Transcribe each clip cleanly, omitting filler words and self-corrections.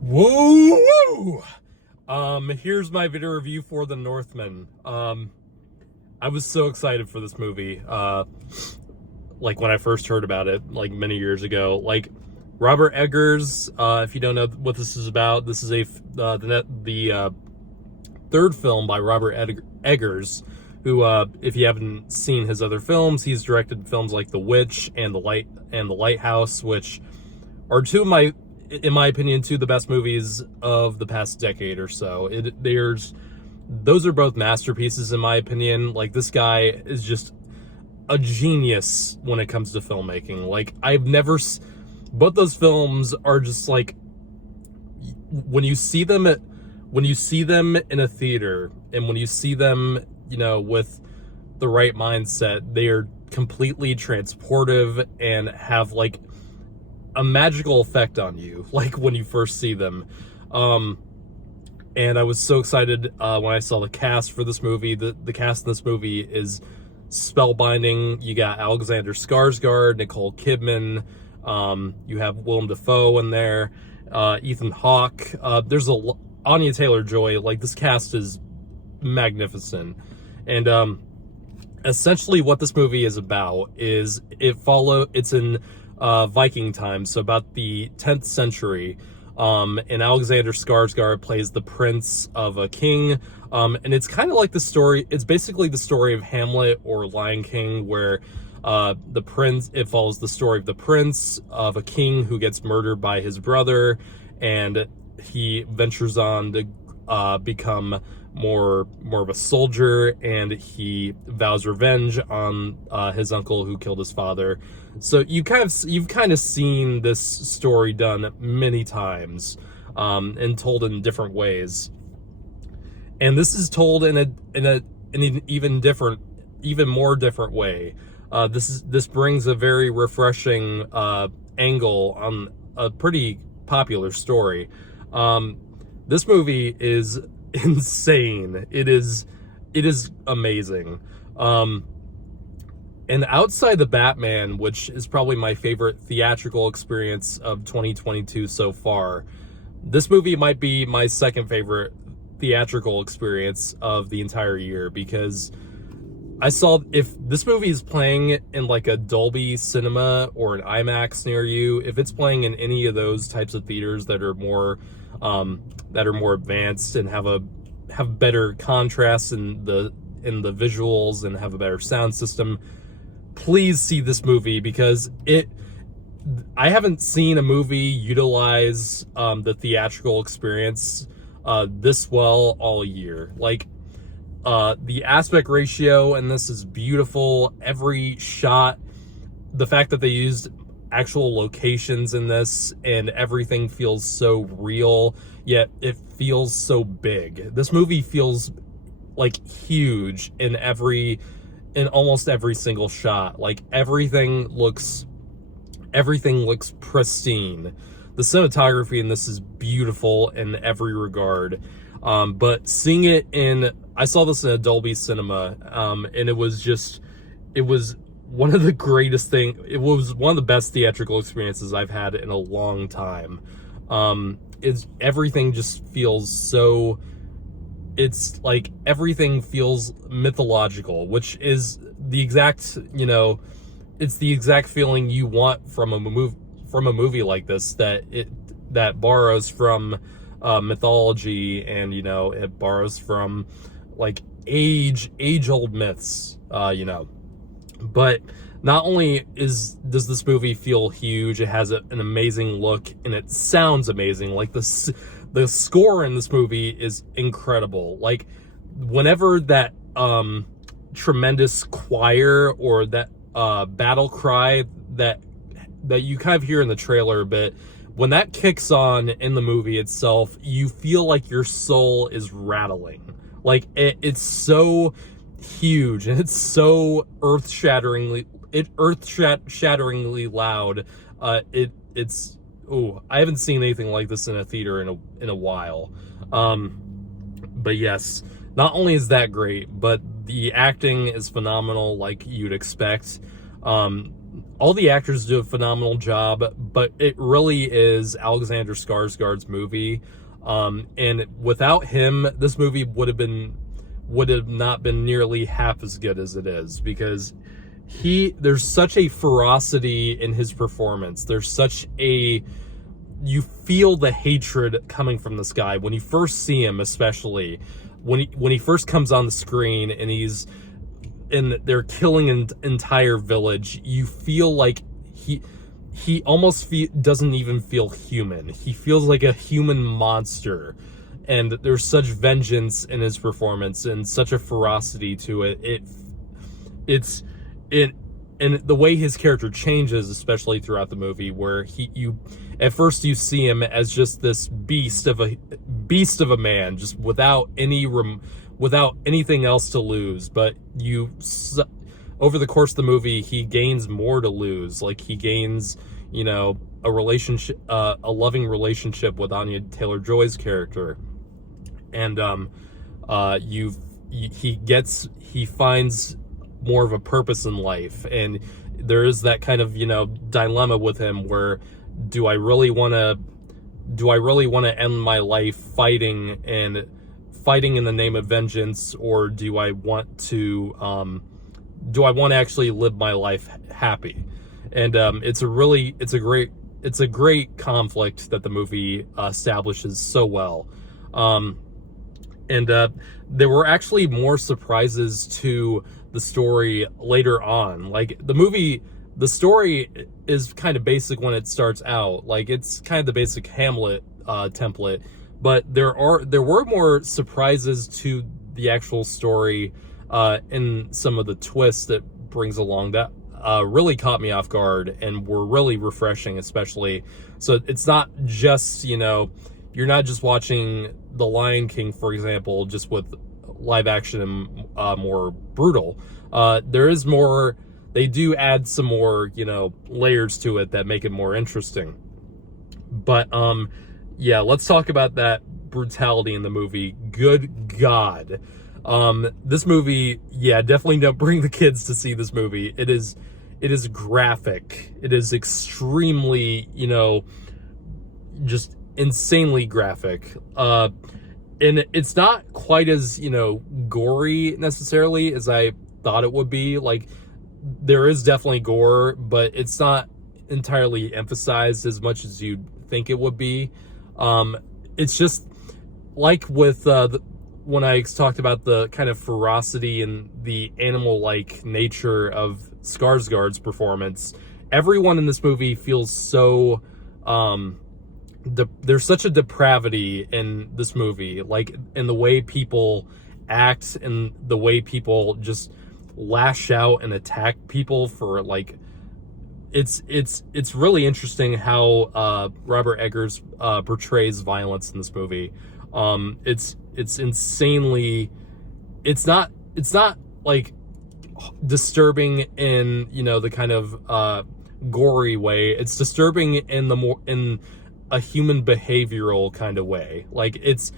Whoa, whoa! Here's my video review for The Northman. I was so excited for this movie. Like when I first heard about it, like many years ago. Like Robert Eggers. If you don't know what this is about, this is the third film by Robert Eggers, who, if you haven't seen his other films, he's directed films like The Witch and The Lighthouse, which are in my opinion, two of the best movies of the past decade or so. Those are both masterpieces in my opinion. Like, this guy is just a genius when it comes to filmmaking. Like, both those films are just like, when you see them in a theater, and when you see them, with the right mindset, they are completely transportive and have like a magical effect on you, like when you first see them. And I was so excited when I saw the cast for this movie. The cast in this movie is spellbinding. You got Alexander Skarsgård, Nicole Kidman, you have Willem Dafoe in there, Ethan Hawke, there's Anya Taylor-Joy. Like, this cast is magnificent. And essentially what this movie is about is it's in Viking times, so about the 10th century, and Alexander Skarsgård plays the prince of a king, and it's kind of like it's basically the story of Hamlet or Lion King, where it follows the story of the prince of a king who gets murdered by his brother, and he ventures on to become more of a soldier, and he vows revenge on his uncle who killed his father. So you've kind of seen this story done many times, and told in different ways. And this is told in an even more different way. This brings a very refreshing angle on a pretty popular story. This movie is insane. It is amazing. And outside the Batman, which is probably my favorite theatrical experience of 2022 so far, this movie might be my second favorite theatrical experience of the entire year, because if this movie is playing in like a Dolby Cinema or an IMAX near you, if it's playing in any of those types of theaters that are more advanced and have better contrast in the visuals and have a better sound system, please see this movie, because I haven't seen a movie utilize the theatrical experience this well all year. Like, the aspect ratio in this is beautiful. Every shot, the fact that they used actual locations in this, and everything feels so real, yet it feels so big. This movie feels like huge in almost every single shot. Like, everything looks pristine. The cinematography in this is beautiful in every regard. But seeing it I saw this in a Dolby Cinema, and it was one of the greatest it was one of the best theatrical experiences I've had in a long time. Everything just feels so, it's like everything feels mythological, which is the exact, it's the exact feeling you want from a movie like this, that borrows from mythology, and it borrows from like age-old myths, But not only does this movie feel huge, it has an amazing look, and it sounds amazing. Like, the score in this movie is incredible. Like, whenever that tremendous choir, or that battle cry that you kind of hear in the trailer a bit, when that kicks on in the movie itself, you feel like your soul is rattling. Like, it's so huge, and it's so earth-shatteringly loud. I haven't seen anything like this in a theater in a while. But yes, not only is that great, but the acting is phenomenal, like you'd expect. all the actors do a phenomenal job, but it really is Alexander Skarsgård's movie. And without him, this movie would have not been nearly half as good as it is, because there's such a ferocity in his performance. You feel the hatred coming from this guy when you first see him, especially when he first comes on the screen and they're killing an entire village. You feel like he almost doesn't even feel human. He feels like a human monster, and there's such vengeance in his performance and such a ferocity to it. And the way his character changes, especially throughout the movie, where at first you see him as just this beast of a man, just without anything else to lose. But over the course of the movie, he gains more to lose. Like, he gains, a relationship, a loving relationship with Anya Taylor-Joy's character, and he finds more of a purpose in life, and there is that kind of dilemma with him where do I really want to end my life fighting in the name of vengeance, or do I want to actually live my life happy? And it's a great conflict that the movie establishes so well. And there were actually more surprises to the story later on. Like, the story is kind of basic when it starts out. Like, it's kind of the basic Hamlet template, but there were more surprises to the actual story in some of the twists that brings along that really caught me off guard and were really refreshing, especially. So it's not just, you're not just watching The Lion King, for example, just with live action and more brutal. There is more. They do add some more, layers to it that make it more interesting. But yeah, let's talk about that brutality in the movie. Good God. This movie, yeah, definitely don't bring the kids to see this movie. It is graphic. It is extremely, just insanely graphic. And it's not quite as, gory necessarily as I thought it would be. Like, there is definitely gore, but it's not entirely emphasized as much as you'd think it would be. It's just like with when I talked about the kind of ferocity and the animal-like nature of Skarsgård's performance. Everyone in this movie feels so there's such a depravity in this movie, like in the way people act and the way people just lash out and attack people for, like, it's really interesting how Robert Eggers portrays violence in this movie. It's insanely, it's not like disturbing in the kind of gory way. It's disturbing in a human behavioral kind of way. Like, it's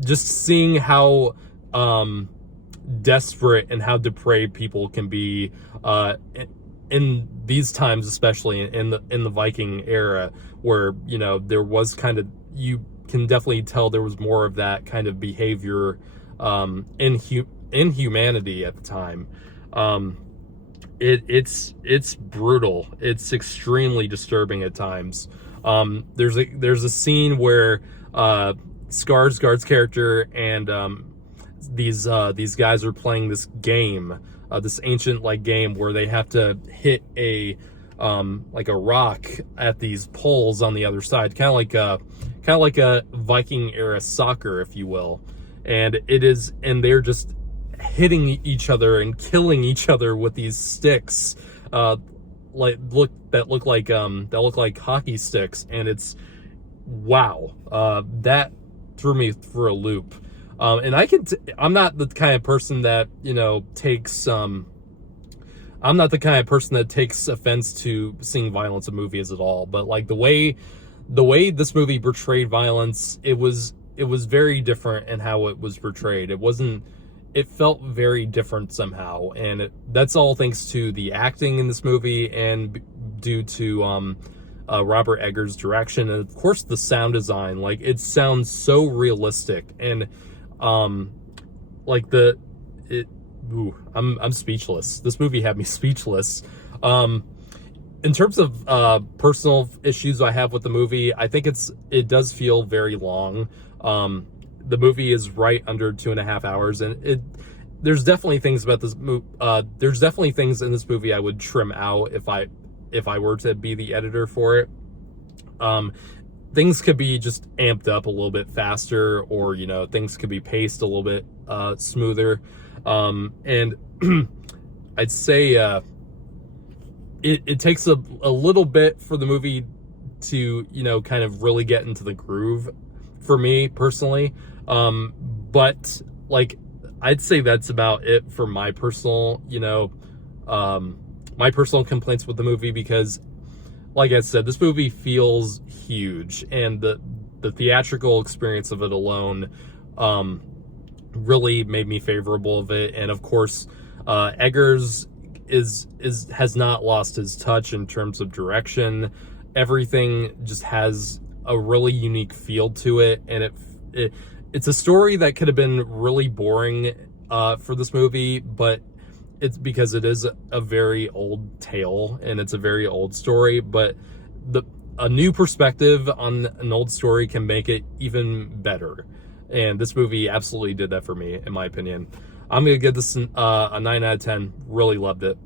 just seeing how desperate and how depraved people can be in these times, especially in the Viking era, where there was kind of, you can definitely tell there was more of that kind of behavior in humanity at the time. It's brutal. It's extremely disturbing at times. There's a scene where Skarsgård's character and these guys are playing this game, this ancient game where they have to hit a rock at these poles on the other side, kind of like a Viking era soccer, if you will. And they're just hitting each other and killing each other with these sticks, that look like hockey sticks, and it's wow. That threw me for a loop. And I'm not the kind of person that takes I'm not the kind of person that takes offense to seeing violence in movies at all. But like the way this movie portrayed violence, it was very different in how it was portrayed. It felt very different somehow, and that's all thanks to the acting in this movie and due to Robert Eggers' direction, and of course the sound design. Like, it sounds so realistic, and like I'm speechless. This movie had me speechless. In terms of personal issues I have with the movie, I think it does feel very long. The movie is right under 2.5 hours, and there's definitely things about this movie. There's definitely things in this movie I would trim out if I were to be the editor for it. Things could be just amped up a little bit faster, or things could be paced a little bit smoother. And I'd say it takes a little bit for the movie to kind of really get into the groove for me personally. But like, I'd say that's about it for my personal complaints with the movie, because like I said, this movie feels huge, and the theatrical experience of it alone really made me favorable of it. And of course, Eggers has not lost his touch in terms of direction. Everything just has a really unique feel to it, and it's a story that could have been really boring for this movie, but it's because it is a very old tale and it's a very old story. But a new perspective on an old story can make it even better, and this movie absolutely did that for me, in my opinion. I'm gonna give this a 9 out of 10. Really loved it.